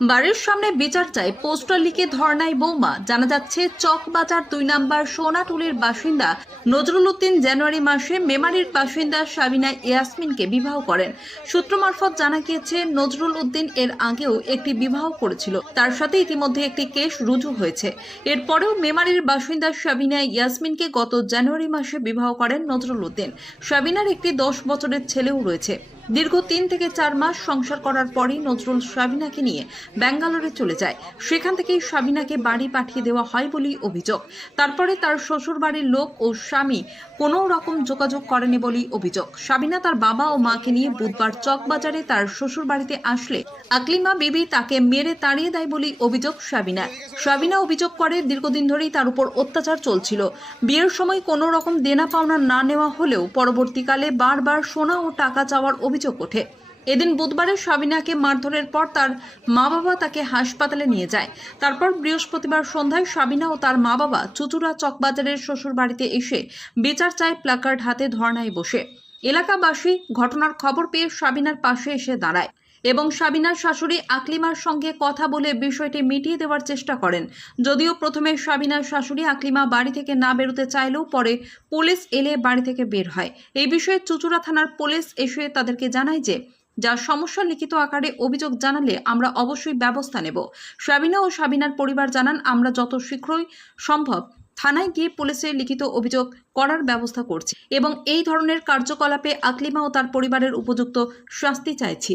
বাড়ির সামনে বিচার চাই পোস্টার লিখে ধর্নায় বৌমা। জানা যাচ্ছে চকবাজার দুই নাম্বার সোনাটুলির বাসিন্দা নজরুল উদ্দিন জানুয়ারি মাসে মেমারির বাসিন্দা সাবিনা ইয়াসমিনকে বিবাহ করেন। সূত্র মারফত জানা গিয়েছে, নজরুল উদ্দিন এর আগেও একটি বিবাহ করেছিল। তার সাথে ইতিমধ্যে একটি কেস রুজু হয়েছে। এরপরেও মেমারির বাসিন্দা সাবিনা ইয়াসমিনকে গত জানুয়ারি মাসে বিবাহ করেন নজরুল উদ্দিন। সাবিনার একটি দশ বছরের ছেলেও রয়েছে। দীর্ঘ তিন থেকে চার মাস সংসার করার পরই নজরুল সাবিনাকে নিয়ে ব্যাঙ্গালোরে চলে যায়। সেখান থেকেই সাবিনাকে বাড়ি পাঠিয়ে দেওয়া হয় বলেই অভিযোগ। তারপরে তার শ্বশুর বাড়ির লোক ও স্বামী কোনো রকম যোগাযোগ করেনি বলেই অভিযোগ। সাবিনা তার বাবা ও মাকে নিয়ে বুধবার চকবাজারে তার শ্বশুর বাড়িতে আসলে। আকলিমা বিবি তাকে মেরে তাড়িয়ে দেয় বলেই অভিযোগ সাবিনার। সাবিনা অভিযোগ করে, দীর্ঘদিন ধরেই তার উপর অত্যাচার চলছিল। বিয়ের সময় কোনো রকম দেনা পাওনা না নেওয়া হলেও পরবর্তীকালে বারবার সোনা ও টাকা চাওয়ার অভিযোগ ওঠে। এদিন বুধবারে সাবিনাকে মারধরের পর তার মা বাবা তাকে হাসপাতালে নিয়ে যায়। তারপর বৃহস্পতিবার সন্ধ্যায় সাবিনা ও তার মা বাবা চুচুড়া চকবাজারের শ্বশুর বাড়িতে এসে বিচার চায় প্লাকার্ড হাতে ধর্নায় বসে। এলাকাবাসী ঘটনার খবর পেয়ে সাবিনার পাশে এসে দাঁড়ায়। এবং সাবিনার শাশুড়ি আকলিমার সঙ্গে কথা বলে বিষয়টি মিটিয়ে দেওয়ার চেষ্টা করেন। যদিও প্রথমে সাবিনার শাশুড়ি আকলিমা বাড়ি থেকে না বেরোতে চাইলেও পরে পুলিশ এলে বাড়ি থেকে বের হয়। এই বিষয়ে চুচুড়া থানার পুলিশ এসে তাদেরকে জানায় যে, যা সমস্যা লিখিত আকারে অভিযোগ জানালে আমরা অবশ্যই ব্যবস্থা নেব। সাবিনা ও সাবিনার পরিবার জানান, আমরা যত শীঘ্রই সম্ভব থানায় গিয়ে পুলিশে লিখিত অভিযোগ করার ব্যবস্থা করছি এবং এই ধরনের কার্যকলাপে আকলিমা ও তার পরিবারের উপযুক্ত শাস্তি চাইছি।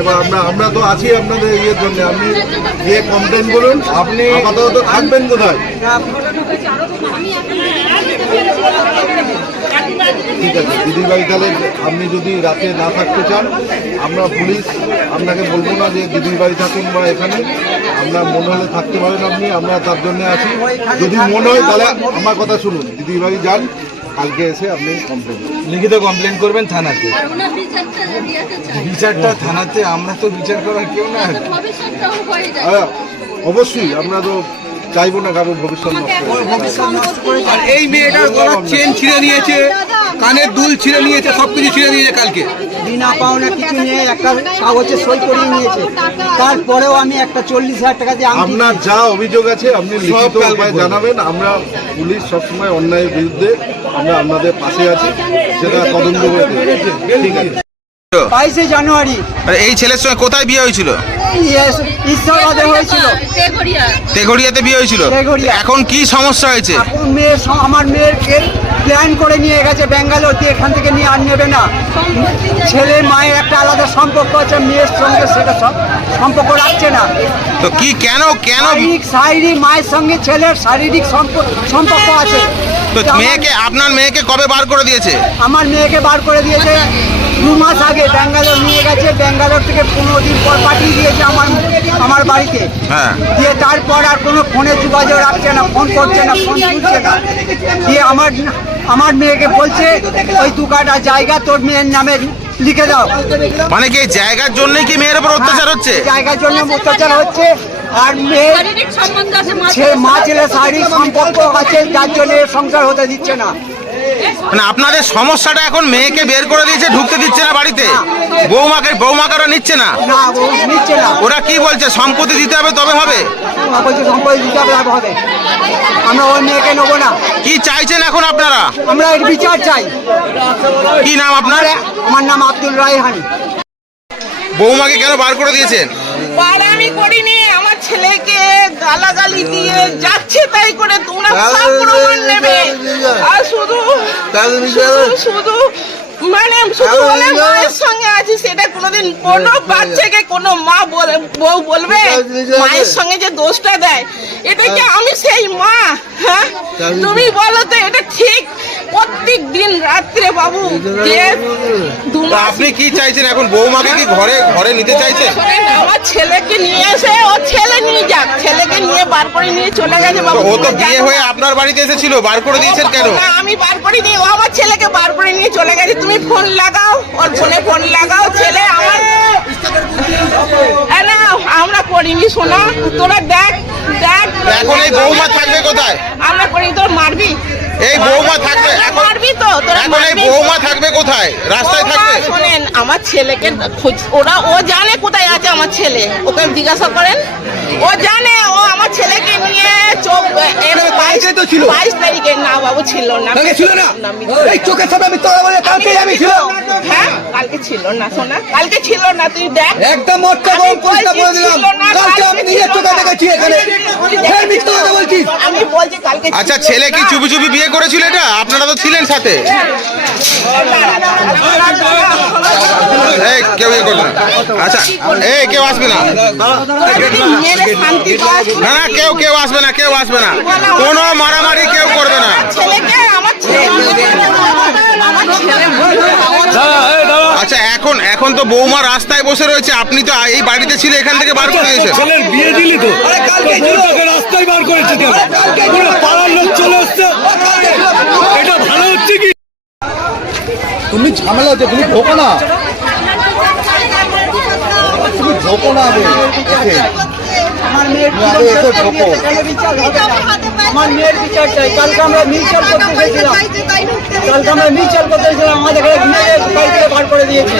এবার আমরা আমরা তো আছি আপনাদের ইয়ের জন্য। আপনি গিয়ে কমপ্লেন করুন? আপনি আপাতত থাকবেন কোথায়? ঠিক আছে দিদিভাই তাহলে আপনি যদি রাতে না থাকতে চান, আমরা পুলিশ, আপনাকে বলব না যে বাড়ি থাকুন বা এখানে। আমরা মনে হলে থাকতে পারেন আপনি, আমরা তার জন্য আছি। যদি মনে হয় তাহলে আমার কথা শুনুন। বাড়ি যান কালকে এসে আপনি কমপ্লেন লিখিত কমপ্লেন করবেন থানাতে। বিচারটা থানাতে আমরা তো বিচার করার কেউ না। অবশ্যই আমরা তো চাইব না কারও ভবিষ্যৎ নষ্ট এই মেয়েটার গলার চেন ছিঁড়ে নিয়েছে। কানের দুল ছিঁড়ে নিয়েছে সবকিছু ছিঁড়ে নিয়েছে কালকে। বিনা পাওনা কিছু নিয়ে একটা কাগজে সই করে নিয়েছে। তারপরেও আমি একটা চল্লিশ হাজার টাকা দিয়ে আপনার যা অভিযোগ আছে আপনি লিখিত জানাবেন। আমরা পুলিশ সবসময় অন্যায়ের বিরুদ্ধে আমরা আপনাদের পাশে আছি। সেটা তদন্ত করে। ঠিক আছে? বাইশে জানুয়ারি। এই ছেলের সঙ্গে কোথায় বিয়ে হয়েছিল? তেঘড়িয়াতে বিয়ে হয়েছিল। এখন কি সমস্যা হয়েছে? এখন মেয়ের আমার মেয়েকে প্ল্যান করে নিয়ে গেছে ব্যাঙ্গালোর দিয়ে এখান থেকে নিয়ে আর নেবে না? ছেলে মায়ের একটা আলাদা সম্পর্ক আছে মেয়ের সঙ্গে সেটা সব- সম্পর্ক রাখছে না। তো কি কেন কেন? শারীরিক শারীরিক মায়ের সঙ্গে ছেলের শারীরিক সম্পর্ক আছে। তো মেয়েকে আপনার মেয়েকে কবে বার করে দিয়েছে? আমার মেয়েকে বার করে দিয়েছে দু মাস আগে ব্যাঙ্গালোর নিয়ে গেছে ব্যাঙ্গালোর থেকে পনেরো দিন পর পাঠিয়ে দিয়েছে আমার আমার বাড়িতে। হ্যাঁ। দিয়ে তারপর আর কোনো ফোনে যোগাযোগ রাখছে না ফোন করছে না ফোন তুলছে না। দিয়ে আমার আমার মেয়েকে বলছে ওই দু কাটা জায়গা তোর মেয়ের নামে লিখে দাও। মানে কি জায়গার জন্যই কি মেয়ের উপর অত্যাচার হচ্ছে? জায়গার জন্য অত্যাচার হচ্ছে। আর মেয়ে সে মা ছেলে শারীরিক সম্পর্ক আছে যার জন্য সংসার হতে দিচ্ছে না। মানে আপনাদের সমস্যাটা এখন মেয়েকে বের করে দিয়েছে ঢুকতে দিচ্ছে না বাড়িতে? বৌমাকে বৌমাকে ওরা নিচ্ছে না? না ও নিচ্ছে না। ওরা কি বলছে সম্পত্তি দিতে হবে তবে হবে? সম্পত্তি হবে। আমরা ওই মেয়েকে নেব না। কি চাইছেন এখন আপনারা? আমরা এর বিচার চাই। কি নাম আপনার? আমার নাম আব্দুল রায়হানি। বৌমাকে কেন বার করে দিয়েছেন? বার আমি করিনি আমার ছেলেকে গালাগালি দিয়ে যাচ্ছে তাই করে তোমরা সব প্রমাণ নেবে। আর শুধু শুধু শুধু মানে শুধু বলে মায়ের সঙ্গে আছি সেটা কোনোদিন কোনো বাচ্চাকে কোনো মা বলে বউ বলবে? মায়ের সঙ্গে যে দোষটা দেয় এটা কি আমি সেই মা? হ্যাঁ? তুমি বলো তো এটা ঠিক প্রত্যেক দিন রাত্রে বাবু যে আপনি কি চাইছেন এখন? বৌমাকে কি ঘরে ঘরে নিতে চাইছেন? আমার ছেলেকে নিয়ে এসে ও ছেলে নিয়ে যাক। ছেলেকে নিয়ে বার করে নিয়ে চলে গেছে বাবু। ও তো বিয়ে হয়ে আপনার বাড়িতে এসেছিল বার করে দিয়েছেন কেন? আমি বার করে দিই ও আমার ছেলেকে বার করে নিয়ে চলে গেছে তুমি ফোন লাগাও ওর ফোনে ফোন লাগাও ছেলে আমার আমরা করিনি শোনা তোরা দেখ দেখ। এখন এই বৌমা থাকবে কোথায়? আমরা করি তোর মারবি? এই বৌমা থাকবে এখন মারবি তো তোরা এখন এই বৌমা থাকবে কোথায়? কোথায় রাস্তায় থাকবে? শোনেন আমার ছেলেকে খোঁজ ওরা ও জানে কোথায় আছে আমার ছেলে। ওকে জিজ্ঞাসা করেন? ও জানে ও আমার ছেলেকে নিয়ে চোখ এর কালকে বাইশ তো ছিল। বাইশ তারিখে না বাবু ছিল না। কালকে ছিল না? এই চোখের সামনে আমি তোরা বলে কালকে আমি ছিল। হ্যাঁ কালকে ছিল না শোনা কালকে ছিল না তুই দেখ। একদম মটকা গরম পরিষ্কার করে দিলাম। কালকে আমি নিজের চোখে দেখেছি এখানে। ফের মিথ্যে কথা বলছিস? আমি বলছি কালকে আচ্ছা ছেলে কি। চুপি চুপি বিয়ে করেছিল এটা? আপনারা তো ছিলেন সাথে। এই কেউ ইয়ে করবে না। আচ্ছা এই কেউ আসবে না। না না কেউ কেউ আসবে না কেউ আসবে না। কোনো মারামারি কেউ করবে না। আচ্ছা এখন এখন তো বৌমা রাস্তায় বসে রয়েছে। আপনি তো এই বাড়িতে ছিল এখান থেকে বার করে দিয়েছেন ছেলের বিয়ে দিলি তো আরে কালকে ছিল। তোকে রাস্তায় বার করেছি পুরো পাড়ার লোক চলে এসছে। এটা ভালো হচ্ছে কি? তুমি ঝামেলা হচ্ছে তুমি ঢোকো না। ঢোকো না আগে এসে। আমার মেয়ের আগে এসে ঢোকো। বিচার আমার মেয়ের বিচার চাই। কালকে আমরা মিউচুয়াল করতে গেছিলাম। কালকে আমরা মিউচুয়াল করতে গেছিলাম আমাদের বাড়ি থেকে বার করে দিয়েছে।